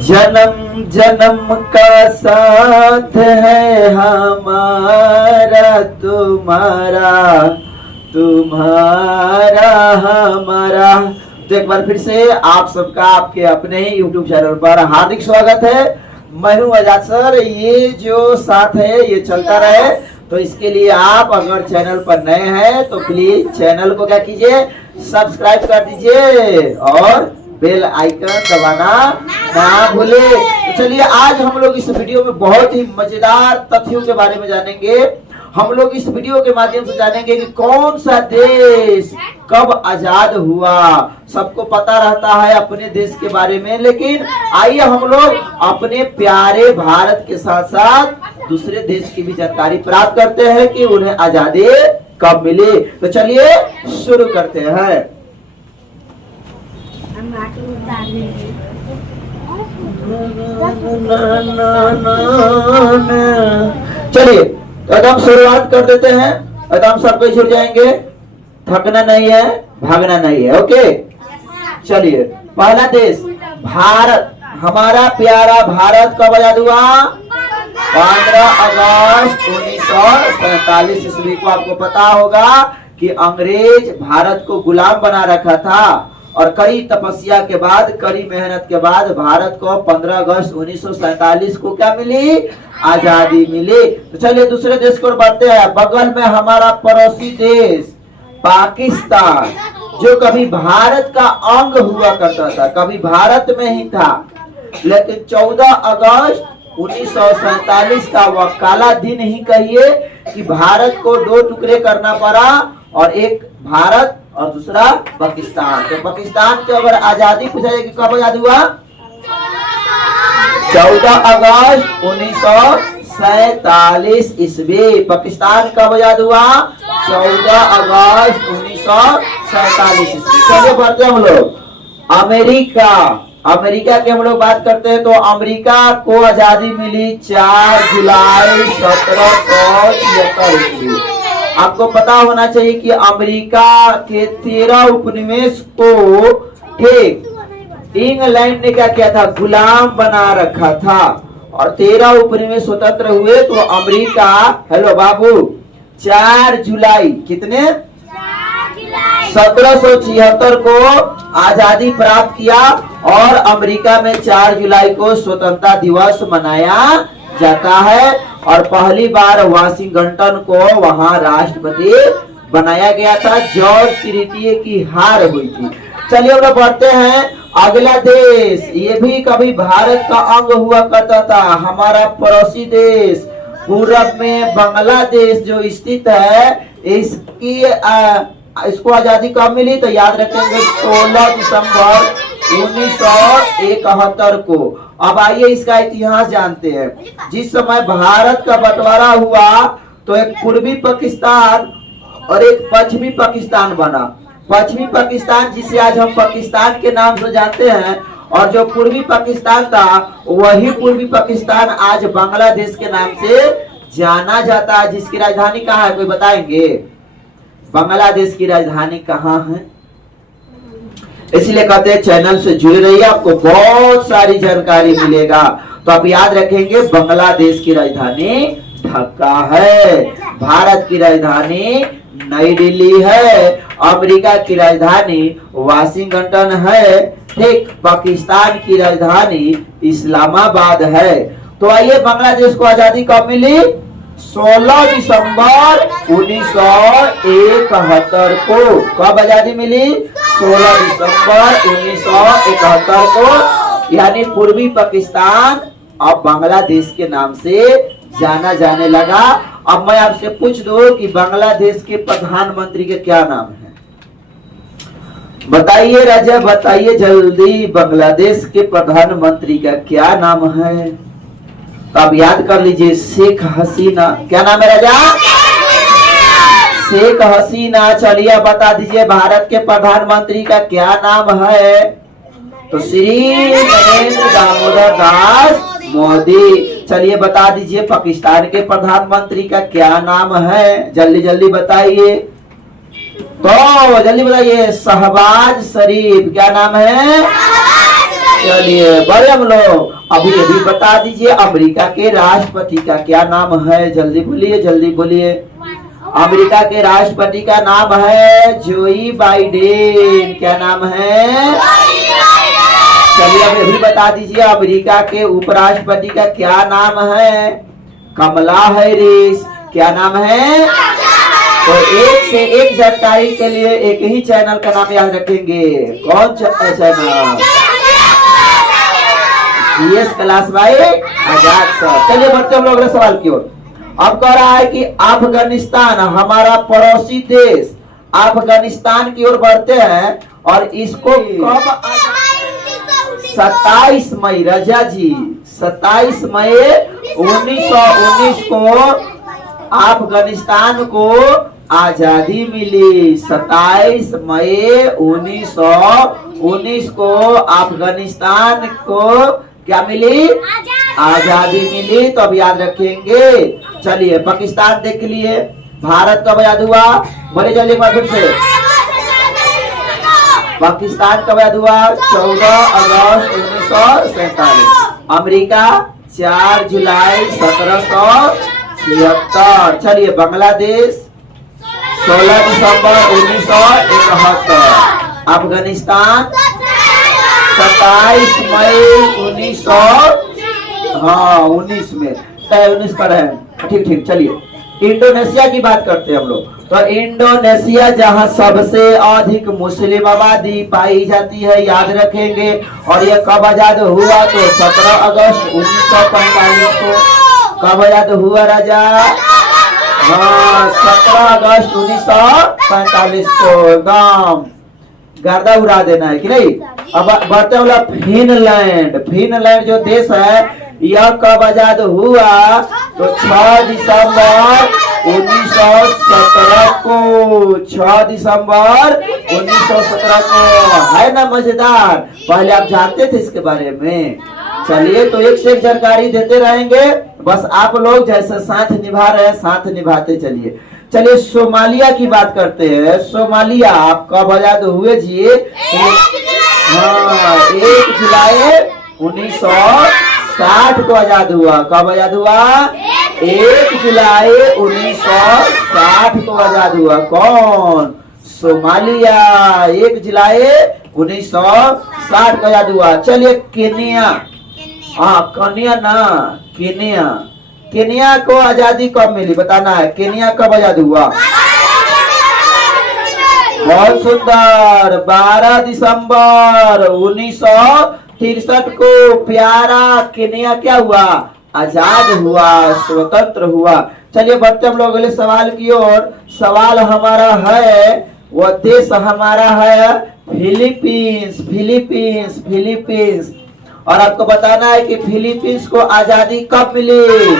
जन्म जन्म का साथ है हमारा तुम्हारा, तुम्हारा हमारा। तो एक बार फिर से आप सबका आपके अपने ही YouTube चैनल पर हार्दिक स्वागत है। मैं हूं आजाद सर। ये जो साथ है ये चलता रहे, तो इसके लिए आप अगर चैनल पर नए हैं तो प्लीज चैनल को क्या कीजिए, सब्सक्राइब कर दीजिए और बेल आइकन दबाना ना भूले। तो चलिए आज हम लोग इस वीडियो में बहुत ही मजेदार तथ्यों के बारे में जानेंगे। हम लोग इस वीडियो के माध्यम से जानेंगे कि कौन सा देश कब आजाद हुआ। सबको पता रहता है अपने देश के बारे में, लेकिन आइए हम लोग अपने प्यारे भारत के साथ साथ दूसरे देश की भी जानकारी प्राप्त करते हैं कि उन्हें आजादी कब मिली। तो चलिए शुरू करते हैं। चलिए एकदम शुरुआत कर देते हैं। एकदम सब कोई जुड़ जाएंगे, थकना नहीं है, भागना नहीं है। ओके चलिए, पहला देश भारत। हमारा प्यारा भारत कब आजाद हुआ? 15 अगस्त 1947 ईस्वी को। आपको पता होगा कि अंग्रेज भारत को गुलाम बना रखा था और कड़ी तपस्या के बाद, कड़ी मेहनत के बाद भारत को 15 अगस्त 1947 को क्या मिली? आजादी मिली। तो चलिए दूसरे देश को बढ़ते हैं। बगल में हमारा पड़ोसी देश पाकिस्तान, जो कभी भारत का अंग हुआ करता था, कभी भारत में ही था, लेकिन 14 अगस्त 1947 का वह काला दिन ही कहिए कि भारत को दो टुकड़े करना पड़ा, और एक भारत और दूसरा पाकिस्तान। तो पाकिस्तान की अगर आजादी पूछा जाए कि कब आजाद हुआ? 14 अगस्त 1947 ईस्वी। पाकिस्तान कब आजाद हुआ? 14 अगस्त 1947 ईस्वी। चलिए बढ़ते हैं हम लोग अमेरिका। अमेरिका की हम लोग बात करते हैं तो अमेरिका को आजादी मिली 4 जुलाई 1773 ईस्वी। आपको पता होना चाहिए कि अमेरिका के 13 उपनिवेश को ठीक इंग्लैंड ने क्या किया था? गुलाम बना रखा था, और 13 उपनिवेश स्वतंत्र हुए। तो अमेरिका, हेलो बाबू, 4 जुलाई कितने 1776 को आजादी प्राप्त किया, और अमेरिका में 4 जुलाई को स्वतंत्रता दिवस मनाया जाता है। और पहली बार वाशिंगटन को वहां राष्ट्रपति बनाया गया था। जॉर्ज तृतीय की हार हुई थी। चलिए हम लोग बढ़ते हैं अगला देश। ये भी कभी भारत का अंग हुआ करता था, हमारा पड़ोसी देश पूरब में बांग्लादेश जो स्थित है। इसको आजादी कब मिली? तो याद रखेंगे 16 दिसंबर 1971 को। अब आइए इसका इतिहास जानते हैं। जिस समय भारत का बंटवारा हुआ तो एक पूर्वी पाकिस्तान और एक पश्चिमी पाकिस्तान बना। पश्चिमी पाकिस्तान जिसे आज हम पाकिस्तान के नाम से जानते हैं, और जो पूर्वी पाकिस्तान था वही पूर्वी पाकिस्तान आज बांग्लादेश के नाम से जाना जाता है। जिसकी राजधानी कहाँ है, कोई बताएंगे? बांग्लादेश की राजधानी कहाँ है? इसलिए कहते हैं चैनल से जुड़े रहिए, आपको बहुत सारी जानकारी मिलेगा। तो आप याद रखेंगे बांग्लादेश की राजधानी ढाका है, भारत की राजधानी नई दिल्ली है, अमेरिका की राजधानी वाशिंगटन है, ठीक, पाकिस्तान की राजधानी इस्लामाबाद है। तो आइए बांग्लादेश को आजादी कब मिली? 16 दिसंबर 1971 को। कब आजादी मिली? 16 दिसंबर 1971 को। यानी पूर्वी पाकिस्तान अब बांग्लादेश के नाम से जाना जाने लगा। अब मैं आपसे पूछ दूं कि बांग्लादेश के प्रधानमंत्री का क्या नाम है? बताइए राजा, बताइए जल्दी, बांग्लादेश के प्रधानमंत्री का क्या नाम है? तो आप याद कर लीजिए, शेख हसीना। क्या नाम है राजा? शेख हसीना। चलिए बता दीजिए भारत के प्रधानमंत्री का क्या नाम है? तो श्री नरेंद्र दामोदर दास मोदी। चलिए बता दीजिए पाकिस्तान के प्रधानमंत्री का क्या नाम है? जल्दी जल्दी बताइए, तो जल्दी बताइए। शहबाज शरीफ। क्या नाम है? चलिए बड़े हम लोग अभी अभी बता दीजिए अमेरिका के राष्ट्रपति का क्या नाम है? जल्दी बोलिए, जल्दी बोलिए। अमेरिका के राष्ट्रपति का नाम है जोई बाइडेन। क्या नाम है? चलिए अभी बता दीजिए अमेरिका के उपराष्ट्रपति का क्या नाम है? कमला हैरिस। क्या नाम है? तो एक से एक जानकारी के लिए एक ही चैनल का नाम याद रखेंगे। कौन चैनल? CS क्लास बाय आजाद सर। चलिए बढ़ते हम लोग अगले सवाल की ओर। अब कह रहा है कि अफगानिस्तान हमारा पड़ोसी देश, अफगानिस्तान की ओर बढ़ते हैं और इसको कब? 27 मई रजा जी, 27 मई 1919 को अफगानिस्तान को आजादी मिली। 27 मई 1919 को अफगानिस्तान को क्या मिली? आजादी मिली। तो अब याद रखेंगे। चलिए पाकिस्तान देख लिए। भारत कब आजाद हुआ? बोले जल्दी एक बार फिर से। पाकिस्तान कब आजाद हुआ? 14 अगस्त 1947। अमेरिका 4 जुलाई 1776। चलिए बांग्लादेश 16 दिसंबर 1971। अफगानिस्तान 27 मई 1919 में 19 पर है। ठीक ठीक। चलिए इंडोनेशिया की बात करते हैं हम लोग। तो इंडोनेशिया जहां सबसे अधिक मुस्लिम आबादी पाई जाती है, याद रखेंगे। और यह कब आजाद हुआ? तो 17 अगस्त 1945 को। कब आजाद हुआ राजा? हाँ 17 अगस्त 1945 को। एकदम गर्दा उड़ा देना है कि नहीं। अब बढ़ते वाला फिनलैंड। फिनलैंड जो देश है यह कब आजाद हुआ? तो 6 दिसंबर 1917 को। 6 दिसंबर 1917 को। है ना मजेदार? पहले आप जानते थे इसके बारे में? चलिए तो एक से एक जानकारी देते रहेंगे। बस आप लोग जैसे साथ निभा रहे हैं साथ निभाते चलिए। चलिए सोमालिया की बात करते हैं। सोमालिया आप कब आजाद हुए जी? हाँ 1 जुलाई 1960 को आजाद हुआ। कब आजाद हुआ? 1 जुलाई 1960 को आजाद हुआ। कौन? सोमालिया 1 जुलाई 1960 को आजाद हुआ। चलिए केनिया। हाँ केनिया ना, केनिया। केनिया को आजादी कब मिली बताना है। केनिया कब आजाद हुआ? बहुत सुंदर। 12 दिसंबर 1963 को प्यारा केनिया क्या हुआ? आजाद हुआ, स्वतंत्र हुआ। चलिए बढ़ते हम लोग अगले सवाल की ओर। सवाल हमारा है, वह देश हमारा है फिलीपींस। Philippines, Philippines. और आपको बताना है कि फिलीपींस को आजादी कब मिली?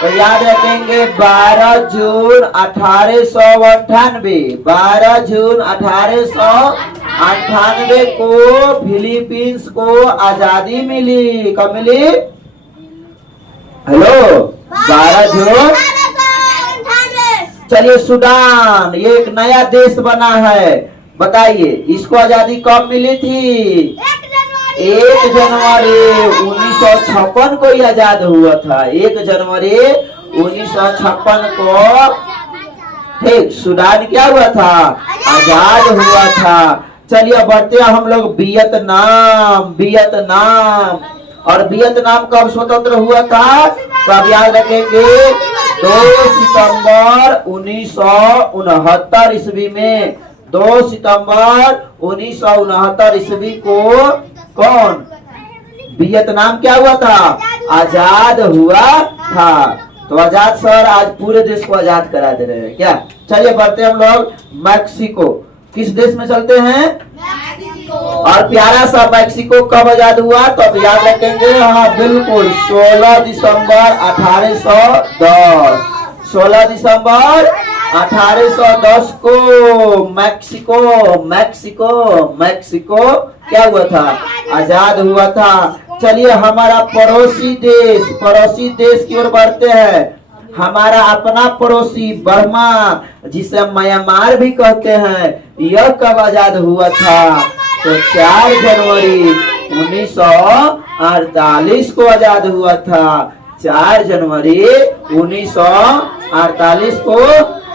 तो याद रखेंगे 12 जून 1898। 12 जून 1898 को फिलीपींस को आजादी मिली। कब मिली? हेलो 12 जून। चलिए सूडान, ये एक नया देश बना है। बताइए इसको आजादी कब मिली थी? 1 जनवरी 1956 को ही आजाद हुआ था। 1 जनवरी 1956 को ठीक सूडान क्या हुआ था? आजाद हुआ था। चलिए बढ़ते हैं हम लोग वियतनाम। वियतनाम। और वियतनाम कब स्वतंत्र हुआ था? कब याद रखेंगे? 2 सितंबर 1969 ईस्वी में। 2 सितंबर 1969 ईस्वी को कौन? वियतनाम क्या हुआ था? आजाद हुआ था। तो आजाद सर आज पूरे देश को आजाद करा दे रहे हैं क्या? चलिए बढ़ते हम लोग मैक्सिको। किस देश में चलते हैं? और प्यारा सा मैक्सिको कब आजाद हुआ? तो अब याद रखेंगे। हाँ बिल्कुल 16 दिसंबर 1810। 16 दिसंबर 1810 को मैक्सिको मैक्सिको मैक्सिको क्या हुआ था? आजाद हुआ था। चलिए हमारा पड़ोसी देश की ओर बढ़ते हैं। हमारा अपना पड़ोसी बर्मा, जिसे म्यांमार भी कहते हैं, यह कब आजाद हुआ था? तो 4 जनवरी 1948 को आजाद हुआ था। 4 जनवरी 1948 को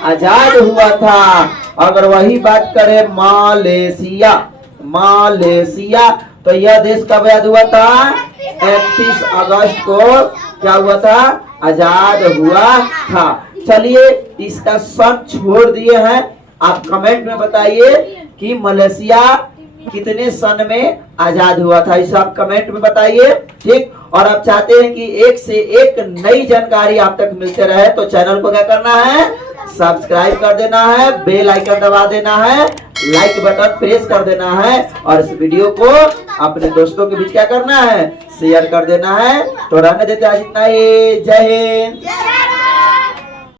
आजाद हुआ था। अगर वही बात करें मालयेशिया, मालयेशिया, तो यह देश कब आजाद हुआ था? 31 अगस्त को क्या हुआ था? आजाद हुआ था। चलिए इसका सन छोड़ दिए हैं, आप कमेंट में बताइए कि मलेशिया कितने सन में आजाद हुआ था, इसे आप कमेंट में बताइए। ठीक, और आप चाहते हैं कि एक से एक नई जानकारी आप तक मिलते रहे तो चैनल को क्या करना है? सब्सक्राइब कर देना है, बेल आइकन दबा देना है, लाइक बटन प्रेस कर देना है और इस वीडियो को अपने दोस्तों के बीच क्या करना है? शेयर कर देना है। तो रहने देते आज इतना ही। जय हिंद।